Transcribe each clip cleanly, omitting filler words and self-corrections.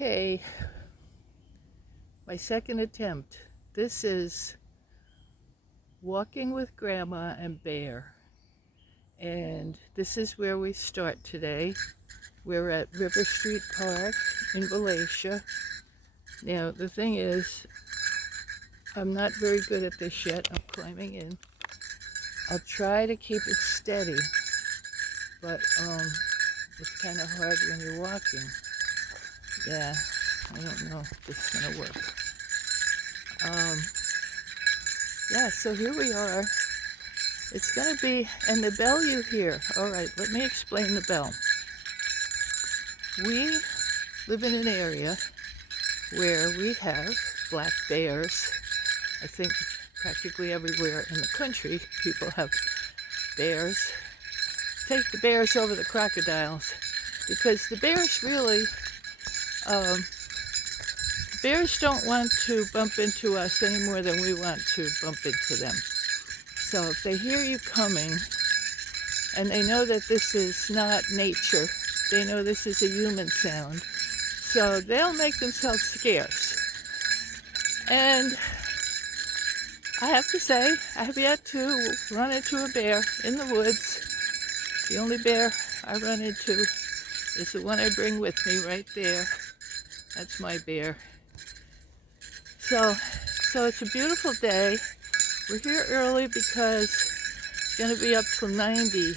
Okay, my second attempt. This is Walking with Grandma and Bear. And this is where we start today. We're at River Street Park in Valatia. Now, the thing is, I'm not very good at this yet. I'm climbing in. I'll try to keep it steady, but it's kind of hard when you're walking. Yeah, I don't know if this is gonna work. Yeah, so here we are. It's gonna be, and the bell you hear. All right, let me explain the bell. We live in an area where we have black bears. I think practically everywhere in the country, people have bears. Take the bears over the crocodiles, because the bears really, bears don't want to bump into us any more than we want to bump into them. So if they hear you coming, and they know that this is not nature, they know this is a human sound, so they'll make themselves scarce. And I have to say, I have yet to run into a bear in the woods. The only bear I run into is the one I bring with me right there. That's my bear. So it's a beautiful day. We're here early because it's going to be up till 90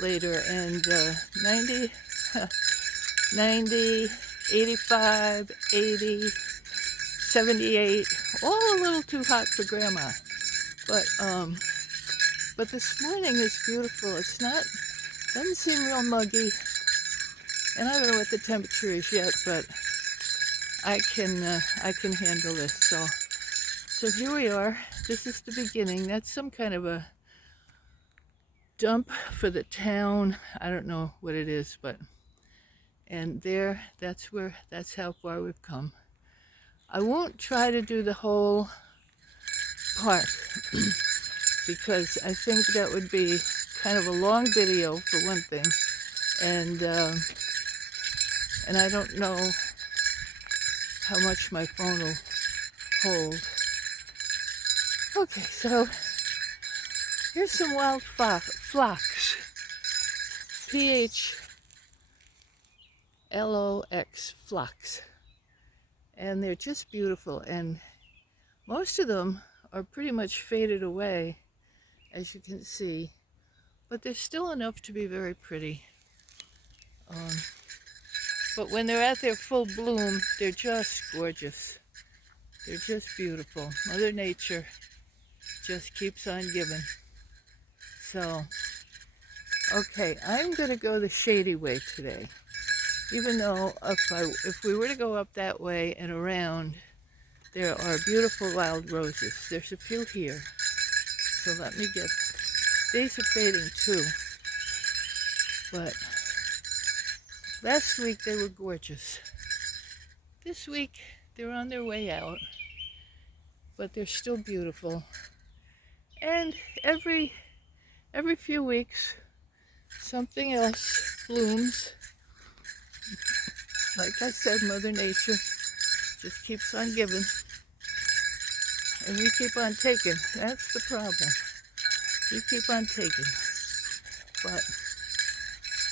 later, and 90, 90, 85, 80, 78, all a little too hot for Grandma. But this morning is beautiful. It's not, doesn't seem real muggy, and I don't know what the temperature is yet, but I can handle this. So here we are. This is the beginning. That's some kind of a dump for the town. I don't know what it is, but and there, that's how far we've come. I won't try to do the whole park because I think that would be kind of a long video for one thing, and I don't know how much my phone will hold. Okay, so here's some wild phlox. Phlox, phlox. And they're just beautiful. And most of them are pretty much faded away, as you can see. But there's still enough to be very pretty. But when they're at their full bloom, they're just gorgeous. They're just beautiful. Mother Nature just keeps on giving. So, okay, I'm going to go the shady way today. Even though if we were to go up that way and around, there are beautiful wild roses. There's a few here. So let me get, these are fading too. But last week they were gorgeous. This week they're on their way out, but they're still beautiful. And every few weeks something else blooms. Like I said, Mother Nature just keeps on giving, and we keep on taking. That's the problem. We keep on taking. But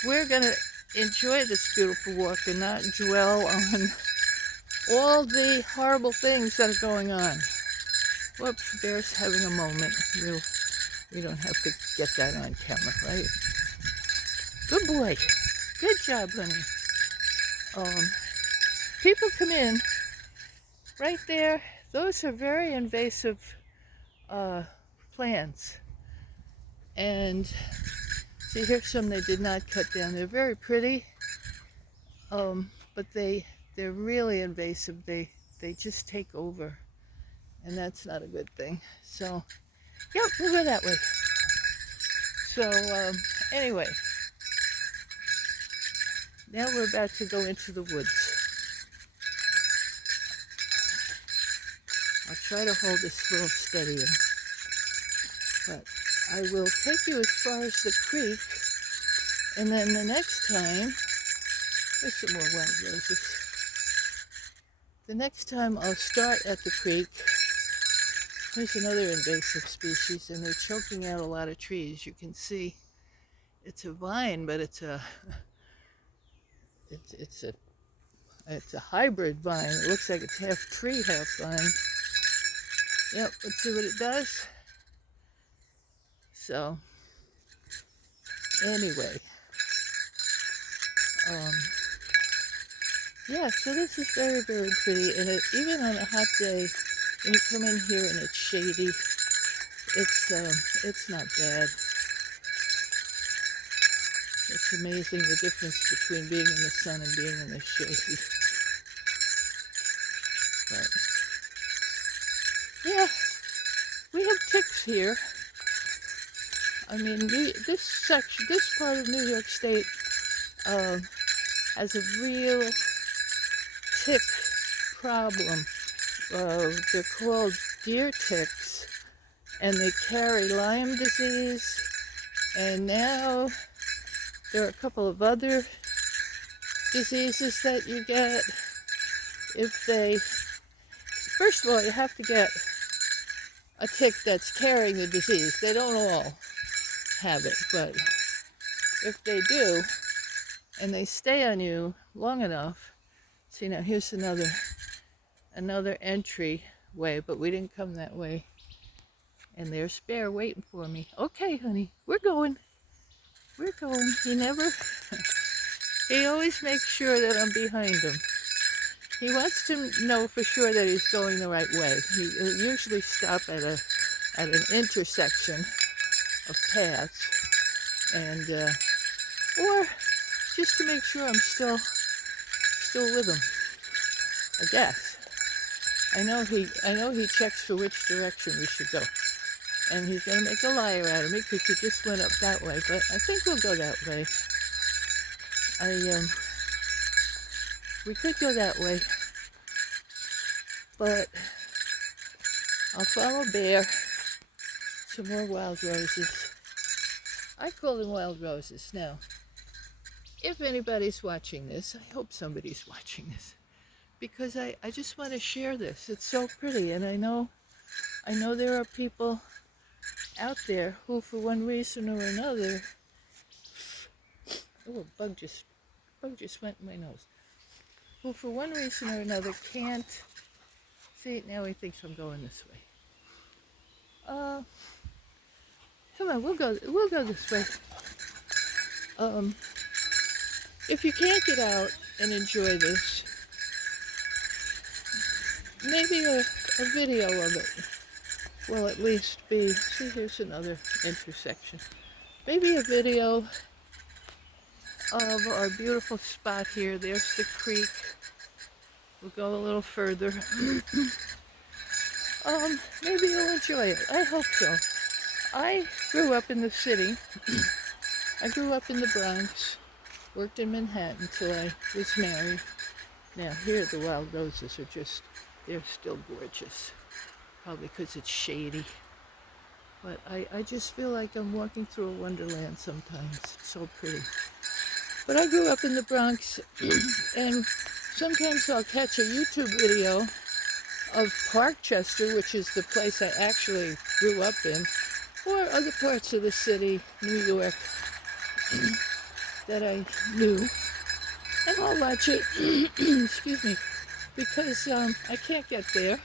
we're going to enjoy this beautiful walk and not dwell on all the horrible things that are going on. Whoops, bear's having a moment. We don't have to get that on camera, right? Good boy. Good job, honey. People come in right there. Those are very invasive plants. And see, here's some they did not cut down. They're very pretty, but they're really invasive. They just take over, and that's not a good thing. So, yep, we'll go that way. So, anyway, now we're about to go into the woods. I'll try to hold this a little steadier, but I will take you as far as the creek, and then the next time, there's some more wild roses. The next time I'll start at the creek. There's another invasive species, and they're choking out a lot of trees. You can see it's a vine, but it's a hybrid vine. It looks like it's half tree, half vine. Yep, let's see what it does. So, anyway, yeah, so this is very, very pretty, and even on a hot day, when you come in here and it's shady, it's not bad. It's amazing the difference between being in the sun and being in the shade. But yeah, we have ticks here. I mean, this part of New York State has a real tick problem. They're called deer ticks, and they carry Lyme disease, and now there are a couple of other diseases that you get first of all, you have to get a tick that's carrying the disease. They don't all have it, but if they do, and they stay on you long enough, see, now here's another entry way, but we didn't come that way. And there's Bear waiting for me. Okay, honey, we're going. We're going. He always makes sure that I'm behind him. He wants to know for sure that he's going the right way. He'll usually stop at an intersection of paths, and or just to make sure I'm still with him. I guess. I know he checks for which direction we should go. And he's going to make a liar out of me because he just went up that way. But I think we'll go that way. We could go that way. But I'll follow Bear. Some more wild roses. I call them wild roses. Now, if anybody's watching this, I hope somebody's watching this, because I just want to share this. It's so pretty, and I know there are people out there who, for one reason or another, oh, a bug just went in my nose. Who, for one reason or another, can't see. Now he thinks I'm going this way. Come on, we'll go this way. If you can't get out and enjoy this, maybe a video of it will at least be, see, here's another intersection. Maybe a video of our beautiful spot here. There's the creek. We'll go a little further. Maybe you'll enjoy it. I hope so. I grew up in the city. I grew up in the Bronx, worked in Manhattan till I was married. Now here the wild roses are they're still gorgeous. Probably because it's shady. But I just feel like I'm walking through a wonderland sometimes. It's so pretty. But I grew up in the Bronx, and sometimes I'll catch a YouTube video of Parkchester, which is the place I actually grew up in, or other parts of the city, New York, that I knew. And I'll watch it, excuse me, because I can't get there.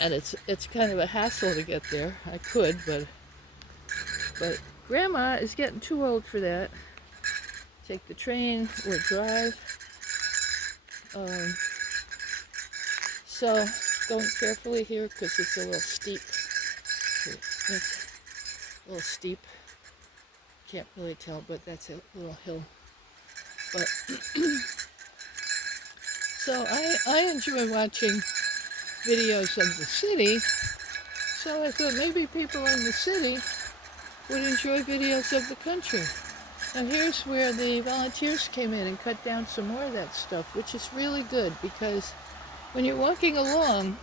And it's kind of a hassle to get there. I could, but Grandma is getting too old for that. Take the train or drive. So going carefully here because it's a little steep. It's a little steep. Can't really tell, but that's a little hill. But so I enjoy watching videos of the city, so I thought maybe people in the city would enjoy videos of the country. Now here's where the volunteers came in and cut down some more of that stuff, which is really good, because when you're walking along,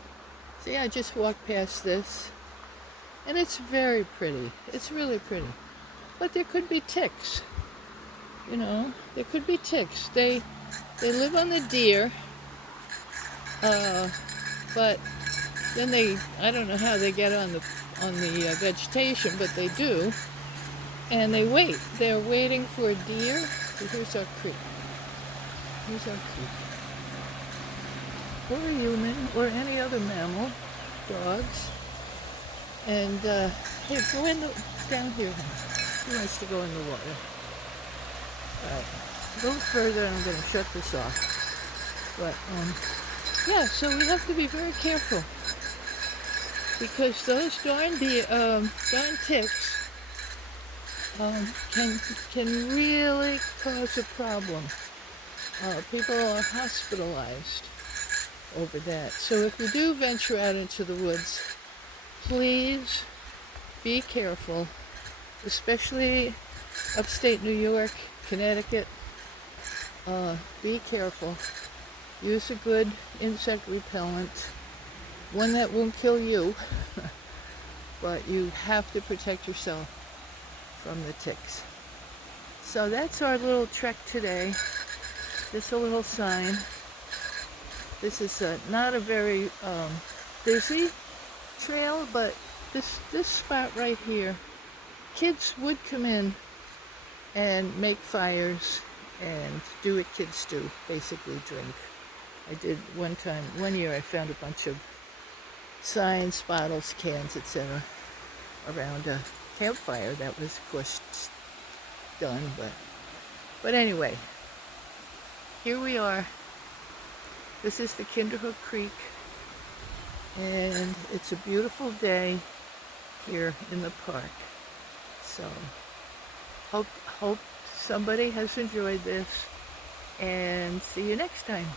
see, I just walked past this, and it's very pretty. It's really pretty. But there could be ticks, you know, there could be ticks. They live on the deer. But then I don't know how they get on the vegetation, but they do. And they wait. They're waiting for a deer. So here's our creek. Here's our creek. Or a human, or any other mammal, dogs. And hey, go down here. He wants to go in the water. All right, a little further, and I'm going to shut this off. But yeah, so we have to be very careful because those darn ticks can really cause a problem. People are hospitalized over that. So if you do venture out into the woods, please be careful, especially upstate New York, Connecticut. Be careful. Use a good insect repellent, one that won't kill you, but you have to protect yourself from the ticks. So that's our little trek today. Just a little sign. This is not a very busy trail, but this spot right here, kids would come in and make fires and do what kids do, basically drink. I did one year I found a bunch of signs, bottles, cans, etc. around a campfire that was, of course, done, but anyway, here we are. This is the Kinderhook Creek, and it's a beautiful day here in the park. So hope somebody has enjoyed this, and see you next time.